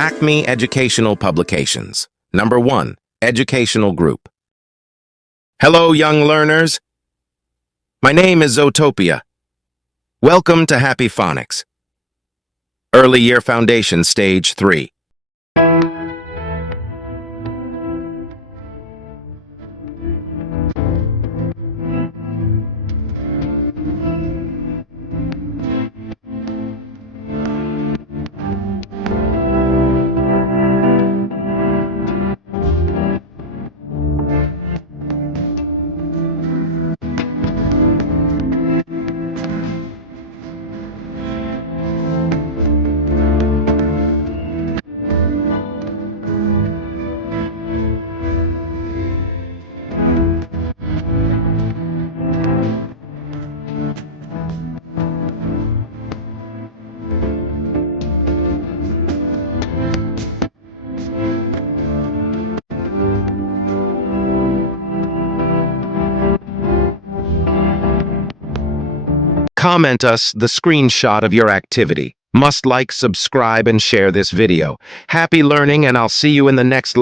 Acme Educational Publications. Number 1. Educational Group. Hello, young learners. My name is Zootopia. Welcome to Happy Phonics. Early Year Foundation Stage 3. Comment us the screenshot of your activity. Must like, subscribe, and share this video. Happy learning, and I'll see you in the next lesson.